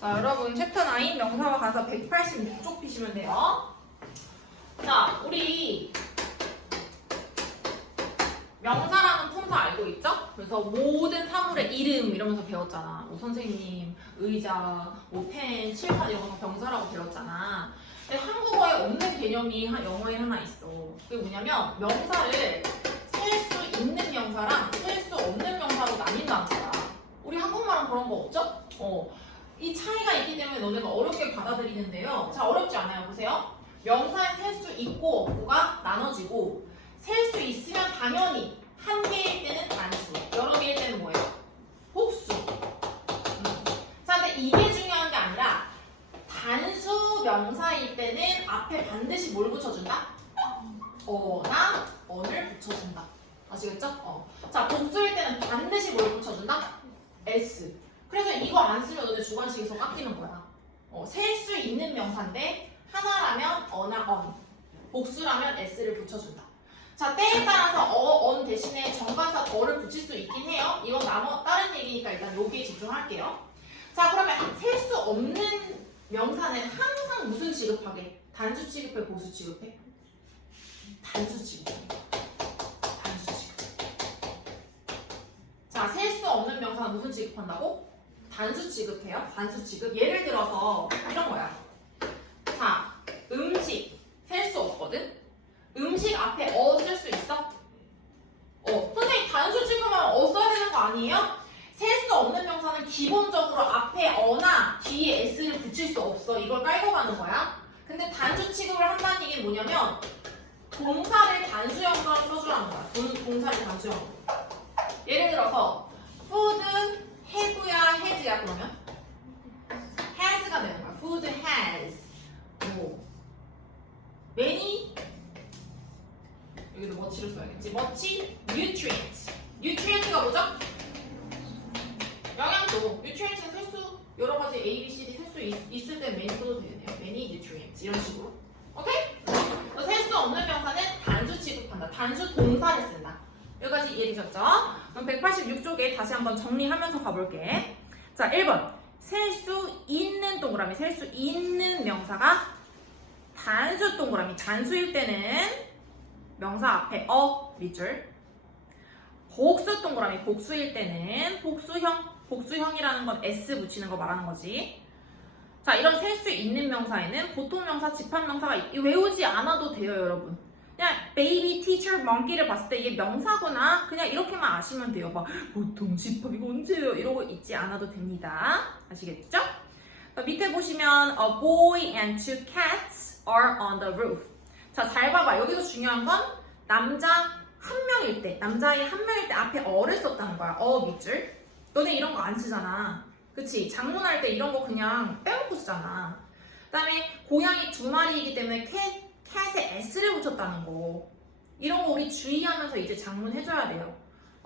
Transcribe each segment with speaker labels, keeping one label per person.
Speaker 1: 자, 여러분 챕터 9 명사와 가서 186쪽 피시면 돼요. 자, 우리 명사라는 품사 알고 있죠? 그래서 모든 사물의 이름 이러면서 배웠잖아. 뭐 선생님, 의자, 뭐 펜, 칠판 이런 거 병사라고 배웠잖아. 근데 한국어에 없는 개념이 한 영어에 하나 있어. 그게 뭐냐면 명사를 셀수 있는 명사랑 셀수 없는 명사로 나뉜다는 거야. 우리 한국말은 그런 거 없죠? 어. 이 차이가 있기 때문에 너네가 어렵게 받아들이는데요. 자, 어렵지 않아요. 보세요. 명사에 셀 수 있고 없고가 나눠지고 셀 수 있으면 당연히 한 개일 때는 단수, 여러 개일 때는 뭐예요? 복수. 음. 자, 근데 이게 중요한 게 아니라 단수 명사일 때는 앞에 반드시 뭘 붙여준다? 어나 언을 붙여준다. 아시겠죠? 어. 자, 복수일 때는 반드시 뭘 붙여준다? s. 그래서 이거 안 쓰면 너네 주관식에서 깎이는 거야. 어, 셀 수 있는 명사인데 하나라면 어나 언, 복수라면 s를 붙여준다. 자, 때에 따라서 어, 언 대신에 정관사 어를 붙일 수 있긴 해요. 이건 나머 다른 얘기니까 일단 여기에 집중할게요. 자, 그러면 셀 수 없는 명사는 항상 무슨 취급하게? 단수 취급해, 보수 취급해? 단수 취급해. 단수 취급. 자, 셀 수 없는 명사는 무슨 취급한다고? 단수 취급해요. 단수 취급. 예를 들어서 이런 거야. 자, 음식 셀 수 없거든. 음식 앞에 어 쓸 수 있어? 어, 선생님 단수 취급하면 어 써야 되는 거 아니에요? 셀 수 없는 명사는 기본적으로 앞에 어나 뒤에 s를 붙일 수 없어. 이걸 깔고 가는 거야. 근데 단수 취급을 한다는 얘기는 뭐냐면 동사를 단수형처럼 써주라는 거야. 동, 동사를 단수형. 예를 들어서 food has야 그러면 has가 되는 거야. food has 뭐 many 여기도 much를 써야겠지. much nutrient nutrient가 뭐죠? 영양소 nutrient는 세수 여러 가지 A, B, C, D 세수 있을 때 many 써도 되겠네요. many nutrients 이런 식으로. 오케이? 셀수 없는 명사는 단수 취급한다. 단수 동사를 쓴다. 여기까지 이해되셨죠? 그럼 186쪽에 다시 한번 정리하면서 가볼게. 자, 1번. 셀 수 있는 동그라미, 셀 수 있는 명사가 단수 동그라미, 단수일 때는 명사 앞에 어 밑줄. 복수 동그라미, 복수일 때는 복수형, 복수형이라는 건 s 붙이는 거 말하는 거지. 자, 이런 셀 수 있는 명사에는 보통 명사, 집합 명사가 있- 외우지 않아도 돼요, 여러분. 그냥 베이비, 티처, 먼키를 봤을 때 이게 명사구나. 그냥 이렇게만 아시면 돼요. 막 보통 집합 이거 언제예요? 이러고 있지 않아도 됩니다. 아시겠죠? 자, 밑에 보시면 A boy and two cats are on the roof. 자, 잘 봐봐. 여기서 중요한 건 남자 한 명일 때, 남자의 한 명일 때 앞에 어를 썼다는 거야. 어 밑줄. 너네 이런 거 안 쓰잖아. 그치? 장문할 때 이런 거 그냥 빼놓고 쓰잖아. 그 다음에 고양이 두 마리이기 때문에 캣, 캣에 s를 붙였다는 거. 이런 거 우리 주의하면서 이제 장문 해줘야 돼요.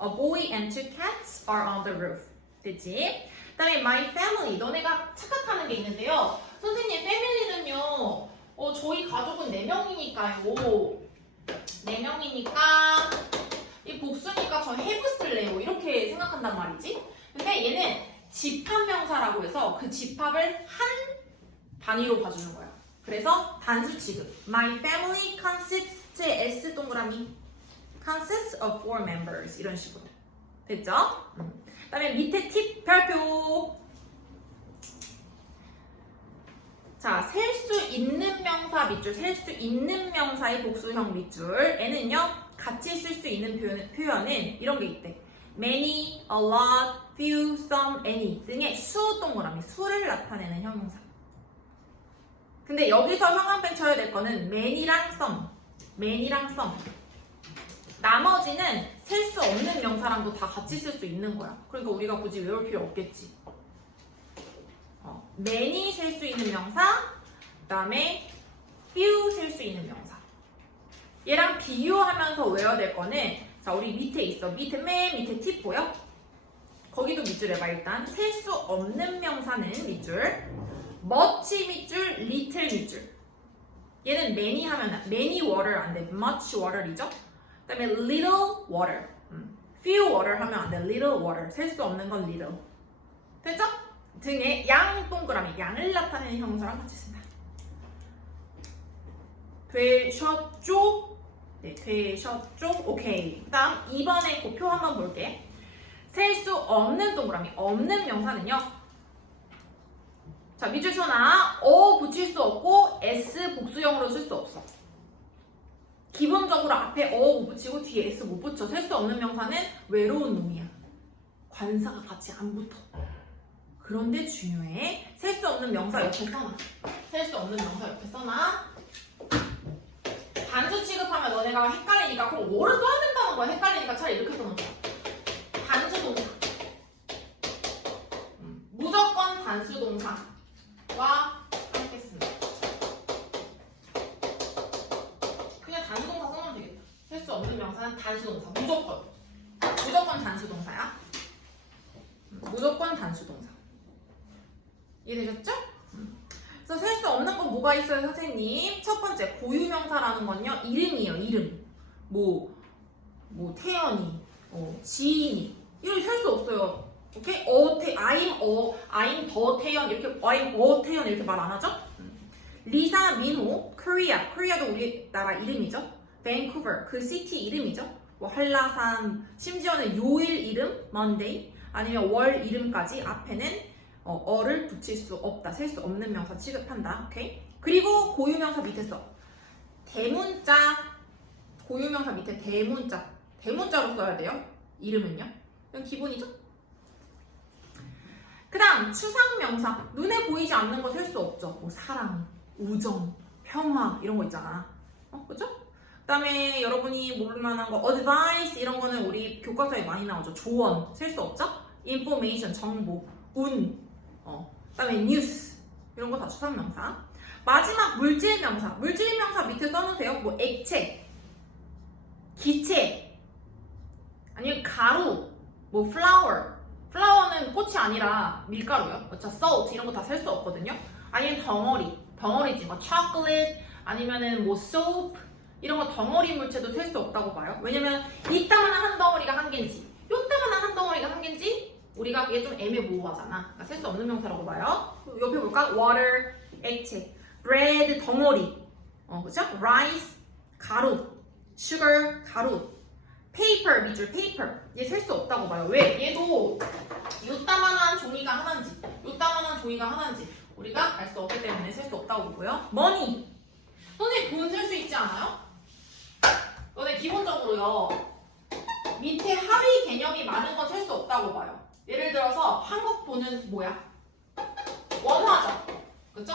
Speaker 1: A boy and two cats are on the roof. 됐지? 그 다음에 my family. 너네가 착각하는 게 있는데요. 선생님, 패밀리는요. 어, 저희 가족은 4명이니까요. 4명이니까 이 복수니까 저 have 쓸래요. 이렇게 생각한단 말이지. 근데 얘는 집합명사라고 해서 그 집합을 한 단위로 봐주는 거야. 그래서 단수 취급. My family consists S 동그라미 consists of four members 이런 식으로 됐죠? 음. 그다음에 밑에 팁 별표. 자, 셀 수 있는 명사 밑줄, 셀 수 있는 명사의 복수형 밑줄. 얘는요, 같이 쓸 수 있는 표현, 표현은 이런 게 있대. many, a lot, few, some, any 등의 수 동그라미, 수를 나타내는 형용사. 근데 여기서 형광펜 쳐야 될 거는 many랑 some, many랑 some. 나머지는 셀수 없는 명사랑도 다 같이 쓸 수 있는 거야. 그러니까 우리가 굳이 외울 필요 없겠지. 어, many 셀수 있는 명사, 그 다음에 few 셀수 있는 명사. 얘랑 비교하면서 외워야 될 거는 자 우리 밑에 있어. 밑에 맨 밑에 팁 보여? 거기도 밑줄 해봐 일단. 셀 수 없는 명사는 밑줄. Much 밑줄, little 밑줄. 얘는 many 하면 many water 안 돼. much water이죠. 그다음에 little water. 음. few water 하면 안 돼. little water. 셀 수 없는 건 little. 됐죠? 등의 양 동그라미, 양을 나타내는 형용사랑 같이 쓴다. 되셨죠? 네, 되셨죠? 오케이. 그 다음 2번의 고표 한번 볼게. 셀 수 없는 동그라미, 없는 명사는요. 자, 밑줄 쳐놔. 어 붙일 수 없고 s 복수형으로 쓸 수 없어. 기본적으로 앞에 어 못 붙이고 뒤에 s 못 붙여. 셀 수 없는 명사는 외로운 놈이야. 관사가 같이 안 붙어. 그런데 중요해. 셀 수 없는 명사 옆에 써놔. 셀 수 없는 명사 옆에 써놔. 단수 취급하면 너네가 헷갈리니까 그럼 뭐를 써야 된다는 거야? 헷갈리니까 차라리 이렇게 써놓자. 단수 동사. 음, 무조건 단수 동사 와 함께 쓴다. 그냥 단수 동사 써놓으면 되겠다. 셀수 없는 명사는 단수 동사. 무조건. 무조건 단수 동사야. 음, 무조건 단수 동사. 이해되셨죠? 그래서 셀 수 없는 건 뭐가 있어요, 선생님? 첫 번째, 고유명사라는 건요, 이름이에요, 이름. 뭐, 뭐, 태연이, 어, 지인이. 이런 셀수 없어요. 오케이? 어, 태, I'm 어, I'm 더 태연, 이렇게, I'm 어 태연 이렇게 말 안 하죠? 리사, 민호, 코리아. 코리아도 우리나라 이름이죠? 밴쿠버, 그 시티 이름이죠? 뭐, 한라산, 심지어는 요일 이름, Monday, 아니면 월 이름까지 앞에는 어, 어를 붙일 수 없다. 셀 수 없는 명사 취급한다. 오케이? 그리고 고유명사 밑에 써. 대문자. 고유명사 밑에 대문자. 대문자로 써야 돼요. 이름은요. 이건 기본이죠? 그 다음, 추상명사. 눈에 보이지 않는 거 셀 수 없죠. 뭐, 사랑, 우정, 평화, 이런 거 있잖아. 어, 그죠? 그 다음에 여러분이 모를 만한 거, advice, 이런 거는 우리 교과서에 많이 나오죠. 조언. 셀 수 없죠? information, 정보, 운, 어, 그 다음에 뉴스 이런 거 다 추상명사. 마지막 물질명사. 물질명사 밑에 써놓으세요. 뭐 액체, 기체, 아니면 가루, 뭐 flower. 플라워는 꽃이 아니라 밀가루요. 그렇죠? salt 이런 거 다 셀 수 없거든요. 아니면 덩어리, 덩어리지. 뭐 chocolate 아니면은 뭐 soap 이런 거 덩어리 물체도 셀 수 없다고 봐요. 왜냐면 이따만한 한 덩어리가 한 개인지, 요따만한 한 덩어리가 한 개인지 우리가 그게 좀 애매모호하잖아. 그러니까 셀 수 없는 명사라고 봐요. 옆에 볼까? water, 액체, bread, 덩어리, 어, 그죠? rice, 가루, sugar, 가루, paper, 밑줄 paper. 얘셀 수 없다고 봐요. 왜? 얘도 요따만한 종이가 하나인지, 요따만한 종이가 하나인지 우리가 알 수 없기 때문에 셀 수 없다고 보고요. money. 선생님 돈 셀 수 있지 않아요? 너네 기본적으로요. 밑에 하위 개념이 많은 건 셀 수 없다고 봐요. 예를 들어서 한국 돈은 뭐야? 원화죠. 그쵸?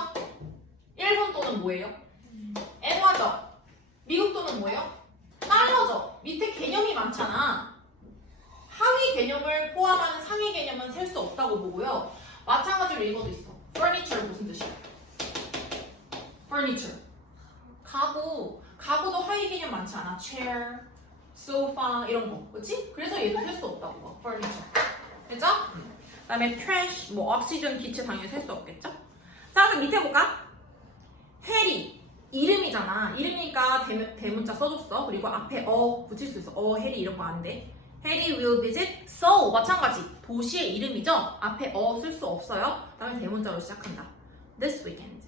Speaker 1: 일본 돈은 뭐예요? 엔화죠. 미국 돈은 뭐예요? 달러죠. 밑에 개념이 많잖아. 하위 개념을 포함하는 상위 개념은 셀 수 없다고 보고요. 마찬가지로 이것도 있어. furniture 무슨 뜻이야? furniture. 가구. 가구도 하위 개념 많지 않아? chair, sofa 이런 거. 그치? 그래서 얘도 셀 수 없다고 봐. furniture. 그죠? 그 다음에 trash, 뭐 옥시전 기체 당연히 셀 수 없겠죠? 자, 그럼 밑에 볼까? 해리 이름이잖아. 이름이니까 대, 대문 자 써줬어. 그리고 앞에 어 붙일 수 있어. 어 해리 이런 거 안 돼. 해리 will visit Seoul 마찬가지 도시의 이름이죠. 앞에 어 쓸 수 없어요. 그다음에 대문자로 시작한다. This weekend.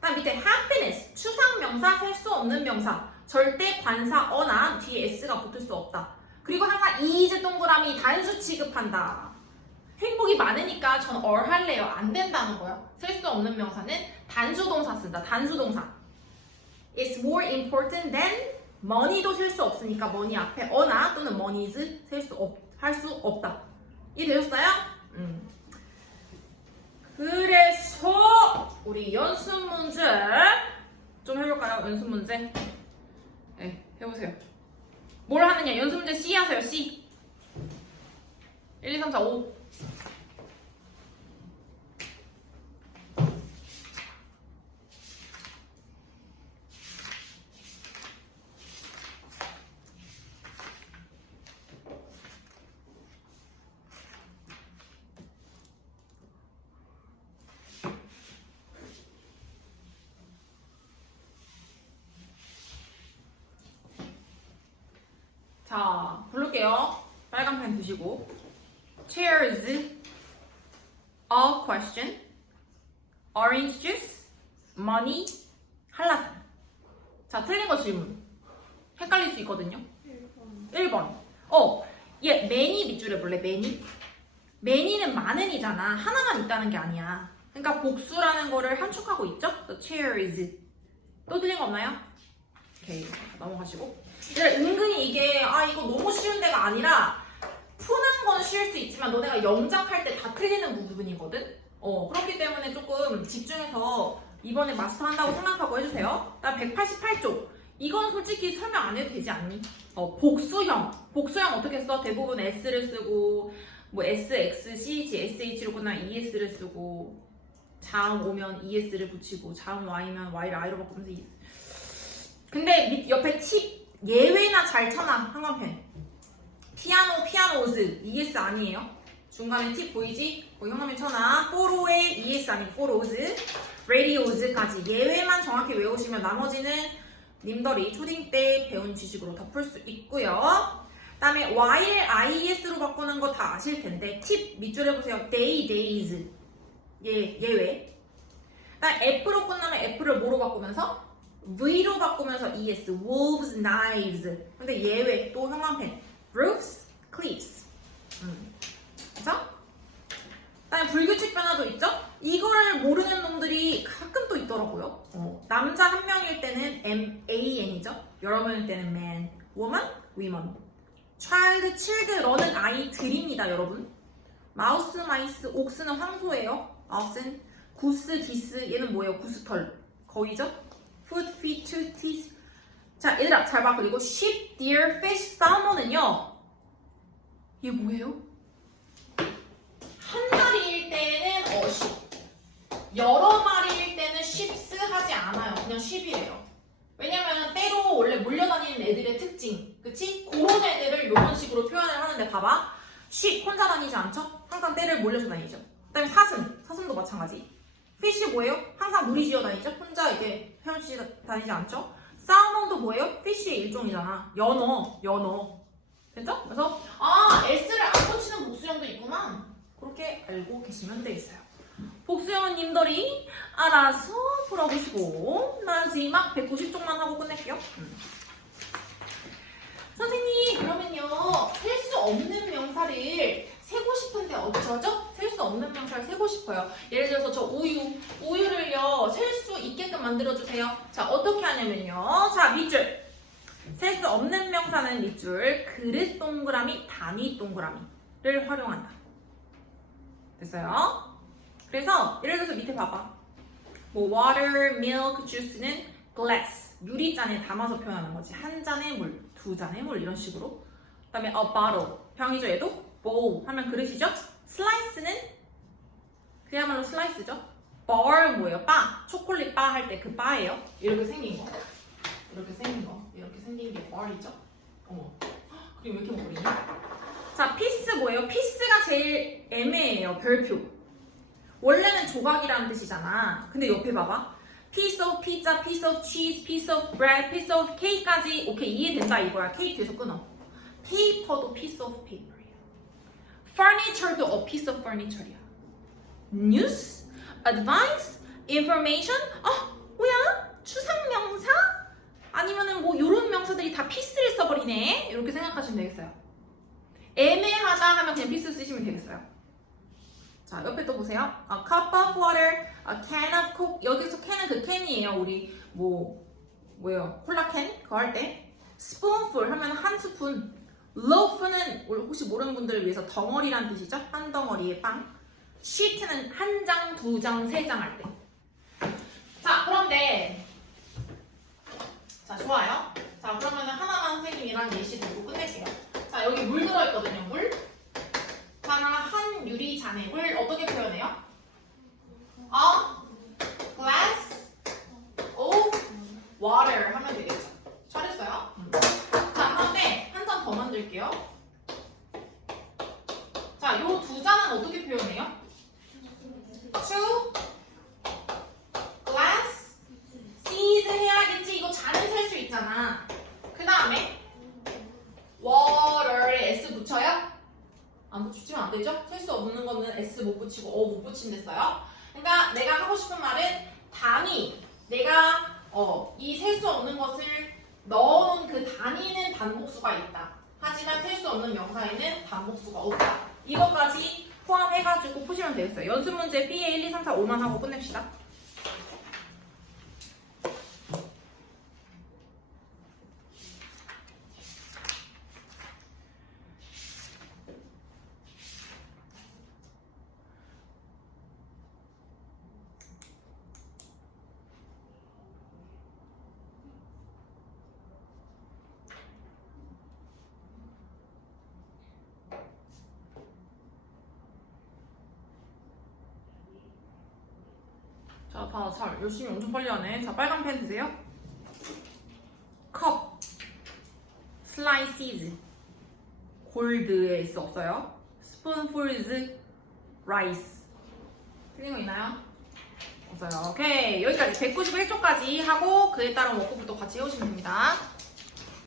Speaker 1: 그다음 밑에 happiness 추상 명사 셀 수 없는 명사 절대 관사 어나 뒤에 s가 붙을 수 없다. 그리고 항상 is 동그라미 단수 취급한다. 행복이 많으니까 전 or 할래요. 안 된다는 거예요. 셀수 없는 명사는 단수 동사 쓴다. 단수 동사. It's more important than money도 셀수 없으니까 money 앞에 어나 또는 monies 셀수 없, 할수 없다. 이해되셨어요? 음. 그래서 우리 연습 문제 좀 해볼까요? 연습 문제. 네, 해보세요. 뭘 하느냐? 연습 문제 C 하세요. C. 1, 2, 3, 4, 5. 자, 부를게요. 빨간 펜 드시고. Chairs all question, orange juice, money, 한라산. 자, 틀린 거 질문. 헷갈릴 수 있거든요. 1번. 어, 얘 many 밑줄에 볼래? many? many는 많은이잖아. 하나만 있다는 게 아니야. 그러니까 복수라는 거를 함축하고 있죠? Chair is. 또 틀린 거 없나요? 오케이. 자, 넘어가시고. 은근히 이게, 아, 이거 너무 쉬운 데가 아니라, 푸는 건 쉬울 수 있지만, 너네가 영작할 때 다 틀리는 부분이거든? 어, 그렇기 때문에 조금 집중해서 이번에 마스터한다고 생각하고 해주세요. 나 188쪽. 이건 솔직히 설명 안 해도 되지 않니? 어, 복수형. 복수형 어떻게 써? 대부분 S를 쓰고, 뭐 S, X, C, G, SH로 끝나 ES를 쓰고, 자음 오면 ES를 붙이고, 자음 Y면 Y를 I로 바꾸면서 ES. 근데 밑, 옆에 팁, 예외나 잘 쳐놔, 한간편. 피아노, 피아노즈, ES 아니에요? 중간에 팁 보이지? 거기 형광펜 쳐놔. 포로에 ES 아니고 포로즈, 라디오즈까지 예외만 정확히 외우시면 나머지는 님들이 초딩 때 배운 지식으로 덮을 수 있고요. 그다음에 Y를 IES로 바꾸는 거 다 아실 텐데 팁 밑줄에 보세요. day, days 예, 예외. 그다음 F로 끝나면 F를 뭐로 바꾸면서 V로 바꾸면서 ES, wolves, knives. 근데 예외 또 형광펜 roofs, cliffs. 음. 그죠? 그다음에 불규칙 변화도 있죠? 이거를 모르는 놈들이 가끔 또 있더라고요. 어, 남자 한 명일 때는 M, A, N이죠? 여러 명일 때는 man, woman, women. child, children은 아이들입니다, 여러분. 마우스, 마이스, 옥스는 황소예요. 마우스는 구스, 디스, 얘는 뭐예요? 구스털. 거의죠? Foot, feet, tooth, teeth. 자, 얘들아, 잘 봐. 그리고 sheep, deer, fish, salmon은요. 얘 뭐예요? 한 마리일 때는 어시 여러 마리일 때는 쉽스 하지 않아요 그냥 쉽이래요 왜냐면 때로 원래 몰려다니는 애들의 특징 그치? 그런 애들을 이런 식으로 표현을 하는데 봐봐 쉽 혼자 다니지 않죠? 항상 때를 몰려서 다니죠 그 다음에 사슴 사슴도 마찬가지 피쉬 뭐예요? 항상 무리 지어 다니죠? 혼자 이렇게 헤엄치 다니지 않죠? 사우먼도 뭐예요? 피쉬의 일종이잖아 연어 연어 됐죠? 그래서 아 S를 안 붙이는 복수형도 있구나 그렇게 알고 계시면 되겠어요. 복수형은 님들이 알아서 풀어보시고 마지막 190쪽만 하고 끝낼게요. 음. 선생님 그러면요 셀 수 없는 명사를 세고 싶은데 어쩌죠? 셀 수 없는 명사를 세고 싶어요. 예를 들어서 저 우유 우유를요 셀 수 있게끔 만들어주세요. 자 어떻게 하냐면요 자 밑줄 셀 수 없는 명사는 밑줄 그릇 동그라미 단위 동그라미를 활용한다. 됐어요? 그래서 예를 들어서 밑에 봐봐. 뭐 water, milk, juice는 glass 유리잔에 담아서 표현하는 거지. 한 잔의 물, 두 잔의 물 이런 식으로. 그다음에 a bottle 병이죠 얘도 bowl 하면 그릇이죠. slice는 그야말로 슬라이스죠. Bar 뭐예요? 바 초콜릿 바 할 때 그 바예요. 이렇게 생긴 거. 이렇게 생긴 거. 이렇게 생긴 게 bar이죠. 어머. 헉, 그리고 왜 이렇게 먹으리냐? 자, 피스 뭐예요? 피스가 제일 애매해요. 별표. 원래는 조각이라는 뜻이잖아. 근데 옆에 봐봐. piece of pizza, piece of cheese, piece of bread, piece of cake까지 오케이 이해된다 이거야. 케이크 뒤에서 끊어. paper도 piece of paper이야. furniture도 a piece of furniture이야. news, advice, information. 아, 뭐야? 추상명사? 아니면은 뭐 이런 명사들이 다 피스를 써버리네. 이렇게 생각하시면 되겠어요. 애매하다 하면 그냥 피스 쓰시면 되겠어요. 자, 옆에 또 보세요. A cup of water, a can of coke. 여기서 캔은 그 캔이에요. 우리 뭐 뭐예요? 콜라 캔 그거 할 때. spoonful 하면 한 스푼. loaf는 혹시 모르는 분들을 위해서 덩어리란 뜻이죠. 한 덩어리의 빵. Sheet는 한 장, 두 장, 세 장 할 때. 자, 그런데 자, 좋아요. 자, 그러면 하나만 선생님이랑 예시 들고 끝낼게요. 자, 여기 물 들어있거든요, 물. 자, 그러면 한 유리 잔에 물 어떻게 표현해요? A glass of water 하면 되겠죠. 잘했어요. 자, 그런데 한 잔 더 만들게요. 자, 요 두 잔은 어떻게 표현해요? Two glass seas 해야겠지. 이거 잔을 셀 수 있잖아. 그 다음에 water에 s 붙여요? 안 붙이면 안 되죠? 셀 수 없는 거는 s 못 붙이 붙이고 어 못 붙인댔어요. 그러니까 내가 하고 싶은 말은 단위 내가 어 이 셀 수 없는 것을 넣어놓은 그 단위는 반복수가 있다. 하지만 셀 수 없는 명사에는 반복수가 없다. 이것까지 포함해가지고 푸시면 되겠어요. 연습 문제 B에 1, 2, 3, 4, 5만 하고 끝냅시다. 자, 다잘 열심히 엄청 빨리 하네. 자, 빨간 펜 드세요. 컵, 슬라이시즈, 골드에 있어 없어요? 스푼풀즈, 라이스. 틀린 거 있나요? 없어요. 오케이. 여기까지 191쪽까지 하고 그에 따른 워크북도 같이 해오시면 됩니다.